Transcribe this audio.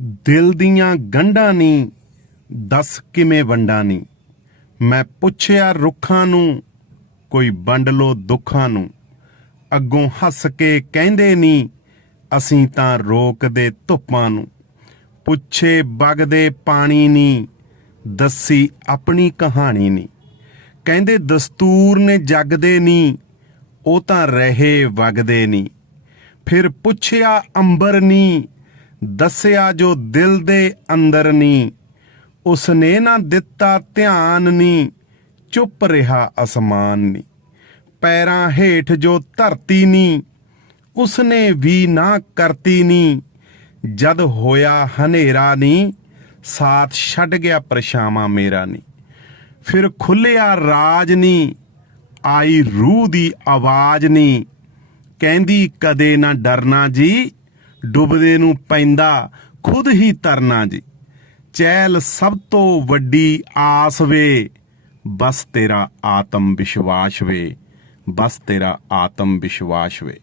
ਦਿਲ ਦੀਆਂ ਗੰਢਾਂ ਨੀ, ਦੱਸ ਕਿਵੇਂ ਵੰਡਾਂ ਨੀ? ਮੈਂ ਪੁੱਛਿਆ ਰੁੱਖਾਂ ਨੂੰ, ਕੋਈ ਵੰਡ ਲੋ ਦੁੱਖਾਂ ਨੂੰ। ਅੱਗੋਂ ਹੱਸ ਕੇ ਕਹਿੰਦੇ ਨੀ, ਅਸੀਂ ਤਾਂ ਰੋਕਦੇ ਧੁੱਪਾਂ ਨੂੰ। ਪੁੱਛੇ ਵਗਦੇ ਪਾਣੀ ਨੀ, ਦੱਸੀ ਆਪਣੀ ਕਹਾਣੀ ਨੀ। ਕਹਿੰਦੇ ਦਸਤੂਰ ਨੇ ਜਗਦੇ ਨੀ, ਉਹ ਤਾਂ ਰਹੇ ਵਗਦੇ ਨੀ। ਫਿਰ ਪੁੱਛਿਆ ਅੰਬਰ ਨੀ ਦੱਸਿਆ ਜੋ ਦਿਲ ਦੇ ਅੰਦਰ ਨੀ, ਉਸਨੇ ਨਾ ਦਿੱਤਾ ਧਿਆਨ ਨੀ, ਚੁੱਪ ਰਿਹਾ ਅਸਮਾਨ ਨੀ। ਪੈਰਾਂ ਹੇਠ ਜੋ ਧਰਤੀ ਨੀ, ਉਸਨੇ ਵੀ ਨਾ ਕਰਤੀ ਨੀ। ਜਦ ਹੋਇਆ ਹਨੇਰਾ ਨੀ, ਸਾਥ ਛੱਡ ਗਿਆ ਪਰਛਾਵਾਂ ਮੇਰਾ ਨੀ। ਫਿਰ ਖੁੱਲਿਆ ਰਾਜ ਨੀ, ਆਈ ਰੂਹ ਦੀ ਆਵਾਜ਼ ਨੀ। ਕਹਿੰਦੀ ਕਦੇ ਨਾ ਡਰਨਾ ਜੀ ਡੁੱਬਦੇ ਨੂੰ ਪੈਂਦਾ ਖੁਦ ਹੀ ਤਰਨਾ ਜੀ। ਚਹਿਲ ਸਭ ਤੋਂ ਵੱਡੀ ਆਸ ਵੇ। ਬਸ ਤੇਰਾ ਆਤਮ ਵਿਸ਼ਵਾਸ ਵੇ। ਬਸ ਤੇਰਾ ਆਤਮ ਵਿਸ਼ਵਾਸ ਵੇ।